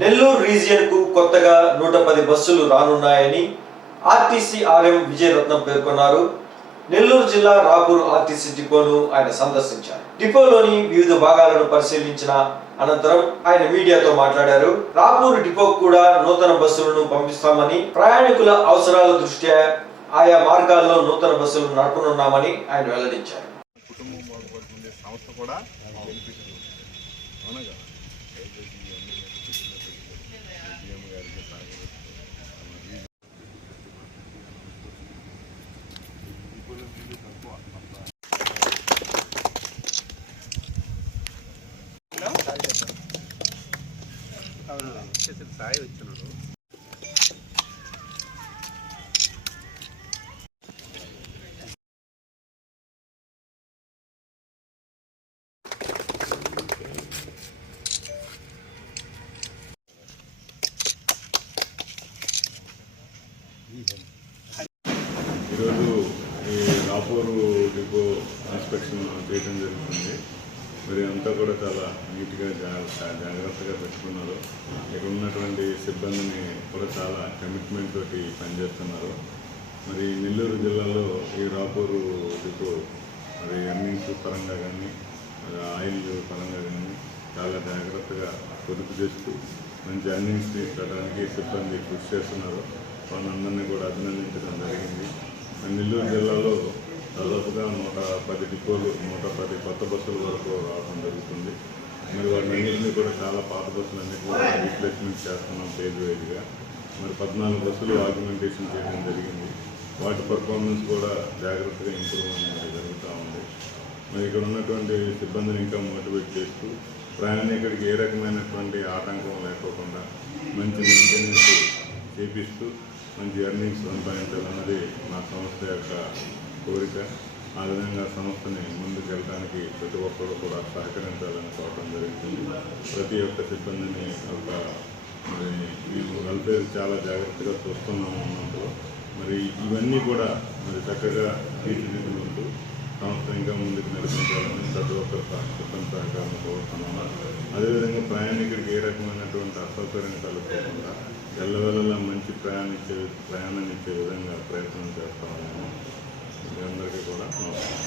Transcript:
నెల్లూరు రీజియన్కు కొత్తగా నూట పది బస్సులు రానున్నాయని ఆర్టీసీ ఆర్ఎం విజయరత్నం పేర్కొన్నారు. నెల్లూరు జిల్లా రాపూర్ ఆర్టీసీ డిపోను ఆయన సందర్శించారు. డిపోలోని వివిధ భాగాలను పరిశీలించిన అనంతరం ఆయన మీడియాతో మాట్లాడారు. రాపూర్ డిపోకు కూడా నూతన బస్సులను పంపిస్తామని ప్రయాణికుల అవసరాల దృష్ట్యా ఆయా మార్గాల్లో నూతన బస్సులు నడపనున్నామని ఆయన వెల్లడించారు. కుటుంబం సంస్థ కూడా బెనిఫిట్ అవునా? సీఎం గారికి ఇప్పుడు తక్కువ సాయి వచ్చినాడు. ఈరోజు ఈ రాపూరు డిపో ఇన్స్పెక్షన్ చేయడం జరుగుతుంది. మరి అంతా కూడా చాలా నీట్గా జాగ్రత్త జాగ్రత్తగా పెట్టుకున్నారు. ఇక్కడ ఉన్నటువంటి సిబ్బందిని కూడా చాలా కమిట్మెంట్ తోటి పనిచేస్తున్నారు. మరి నెల్లూరు జిల్లాలో ఈ రాపూరు డిపో మరి ఎర్నింగ్స్ పరంగా కానీ మరి ఆయిల్ పరంగా కానీ చాలా జాగ్రత్తగా పొదుపు చేస్తూ మంచి ఎర్నింగ్స్ తీసుకోవడానికి సిబ్బంది కృషి చేస్తున్నారు. వాళ్ళందరినీ కూడా అభినందించడం జరిగింది. నెల్లూరు జిల్లాలో దాదాపుగా నూట పది డిపోలు నూట పది కొత్త బస్సుల వరకు రావడం జరుగుతుంది. మరి వాటినన్నింటినీ కూడా చాలా పాత బస్సులు కూడా రీప్లేస్మెంట్ చేస్తున్నాం పేజ్ వైజ్గా మరి పద్నాలుగు బస్సులు ఆగ్మెంటేషన్ చేయడం జరిగింది. వాటి పర్ఫార్మెన్స్ కూడా జాగ్రత్తగా ఇంప్రూవ్మెంట్ అనేది జరుగుతూ ఉంది. మరి ఇక్కడ ఉన్నటువంటి సిబ్బందిని ఇంకా మోటివేట్ చేస్తూ ప్రయాణికుడికి ఏ రకమైనటువంటి ఆటంకం లేకోకుండా మంచి మెయింటెనెన్స్ చేపిస్తూ మంచి ఎర్నింగ్స్ సంపాదించాలన్నది మా సంస్థ యొక్క కోరిక. ఆ విధంగా సంస్థని ముందుకెళ్ళడానికి ప్రతి ఒక్కరు కూడా సహకరించాలని కోరడం జరుగుతుంది. ప్రతి ఒక్క సిబ్బందిని ఒక మరి మేము వెల్ఫేర్ చాలా జాగ్రత్తగా చూస్తున్నాము అన్నప్పుడు. మరి ఇవన్నీ కూడా మరి చక్కగా తీర్చిదిద్దుకుంటూ సంస్థ ఇంకా ముందుకు నడిపించాలని ప్రతి ఒక్కరు సహ- సహకారం కోరుతున్నాము అదేవిధంగా ప్రయాణికుడికి ఏ రకమైనటువంటి అసౌకర్యం కలుగుకోకుండా ఎల్లవెల్లలా మంచి ప్రయాణించే ప్రయాణాన్ని ఇచ్చే విధంగా ప్రయత్నం చేస్తాము మీ అందరికీ కూడా నమస్కారం.